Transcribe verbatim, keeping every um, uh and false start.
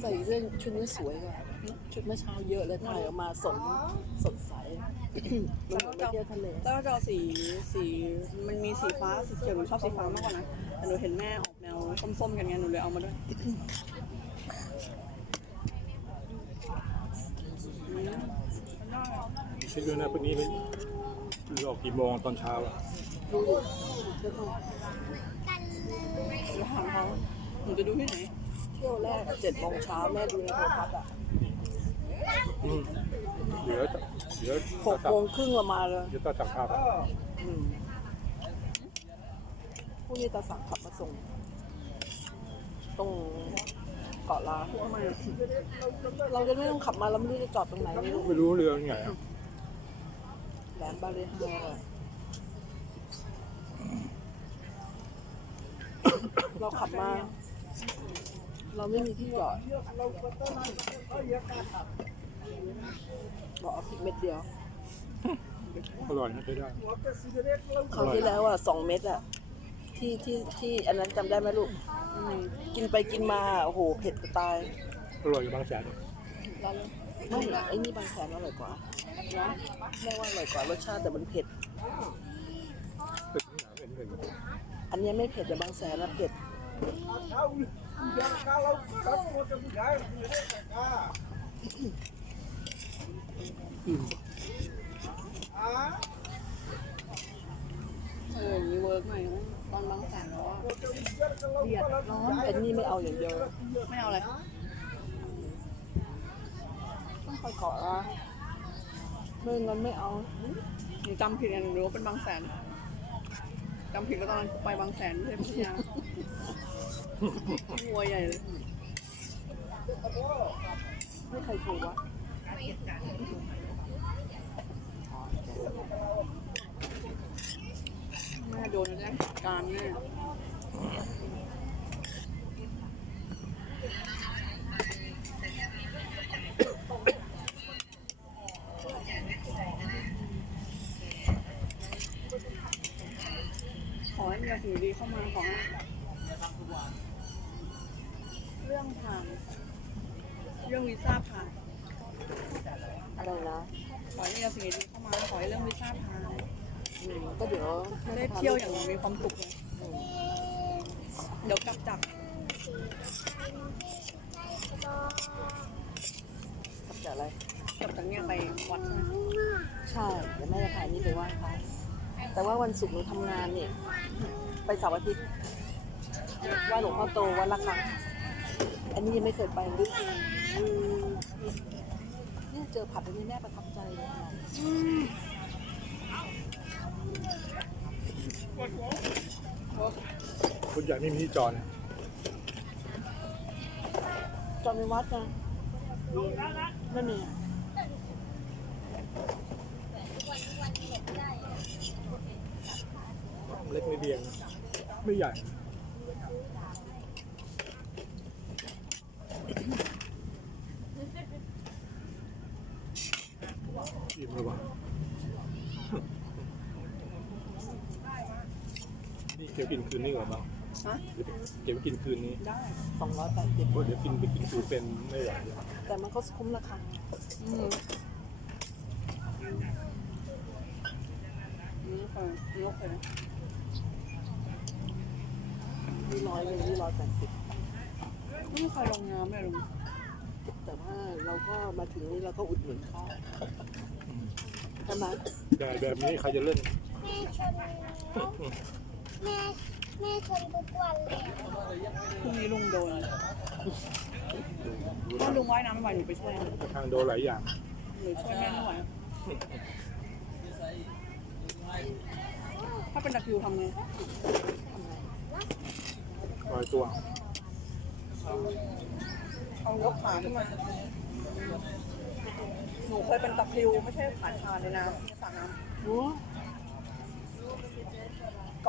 ใส่เรื่องชุดนี้สวยกว่าชุดเมื่อเช้าเยอะเลยถ่ายออกมาสดสดใสมันเหมือนไปเที่ยวทะเลแล้วก็จะเอาสีสีมันมีสีฟ้าสีเขียวหนูชอบสีฟ้ามากกว่านะแต่หนูเห็นแม่ออกแนวส้มๆกันไงหนูเลยเอามาด้วยคิดด้วยนะพวกนี้ไปออกกี่โมงตอนเช้าอ่ะดูดิเดี๋ยวก่อนหนูถามเขาหนูจะดูที่ไหนเที่ยวแรกเจ็ดโมงเช้าแม่ดูในโทรทัศน์อ่ะอืมเดี๋ยวเดี๋ยวหกโมงครึ่งเรามาเลยเดี๋ยวต้องจับภาพอ่ะอืมพรุ่งนี้ตาสั่งขับมาส่งตรงเกาะล้านเราจะไม่ต้องขับมาเราไม่รู้จะจอดตรงไหนไม่รู้ไม่รู้เรือยังไงอ่ะแหลมบาลีไฮอะเราขับมา เราไม่มีที่จอดบอกเอาพริกเม็ดเดียวอร่อยนะใช้ได้คราวที่แล้วอ่ะสองเม็ดอ่ะ ที่ที่ที่อันนั้นจำได้ไหมลูกอืมกินไปกินมาโอ้โหเผ็ดจะตายอร่อยกับบางแสนไม่ไอ้นี่บางแสนอร่อยกว่านะแม่ว่าอร่อยกว่ารสชาติแต่มันเผ็ดตึกหนาเป็นเป็นอันเนี้ยไม่เผ็ดแต่บางแสนน่ะเผ็ดอืมเอออย่างนี้เวิร์กหน่อยนะตอนบางแสนแล้วอะเดือดร้อนไอ้นี่ไม่เอาอย่างเดียวไม่เอาอะไรต้องคอยเกาะละไม่งั้นไม่เอาหนูจำผิดไงหนูรู้ว่าเป็นบางแสนจำผิดแล้วตอนนั้นไปบางแสนไม่ใช่พัทยาวัวใหญ่เลยไม่ใครถูกวะแม่โดนแล้วนะการแน่ขอให้มีสิ่งดีเข้ามาขอให้เรื่องผ่านเรื่องวีซ่าผ่านอะไรนะขอให้มีสิ่งดีเข้ามาขอให้เรื่องวีซ่าผ่านอืมก็เดี๋ยวได้เที่ยวอย่างมีความสุขเลยอืมเดี๋ยวกลับจากทำจากอะไรกลับจากเนี่ยไปวัดใช่ไหมใช่เดี๋ยวแม่จะพานี่ไปไหว้พระแต่ว่าวันศุกร์หนูทำงานนี่ไปเสาร์อาทิตย์ไหว้หลวงพ่อโตวัดละครังอันนี้ยังไม่เคยไปเลยเนี่ยเจอผัดอันนี้แม่ประทับใจเลยค่ะคนใหญ่ไม่มีที่จอดจอมในวัดนะไม่มีเล็กไม่เบียงไม่ใหญ่อิ่มเลยวะนี่เก็บกินคืนนี้ก่อนเปล่าฮะเก็บกินคืนนี้ได้สองร้อยแปดสิบเพราะเดี๋ยวกินไปกินคืนเป็นไม่ไหวแต่มันก็คุ้มราคาอืมนี่เคยนี่เคยนี่ร้อยหนึ่งนี่ร้อยแปดสิบไม่เคยลงน้ำเลยลุงแต่ว่าเราก็มาถึงนี่เราก็อุดหนุนเขาใช่ไหมแต่แบบนี้ใครจะเล่นแม่ชนแม่แม่ชนทุกวันเลยพรุ่งนี้ลุงโดนถ้าลุงว่ายน้ำไม่ไหวหนูไปช่วยนะทางโดนหลายอย่างหรือช่วยแม่ไม่ไหวถ้าเป็นตะคริวทำไงลอยตัวเอายกขาขึ้นมาหนูเคยเป็นตะคริวไม่ใช่ขาชาในน้ำในสระน้โอ้ำ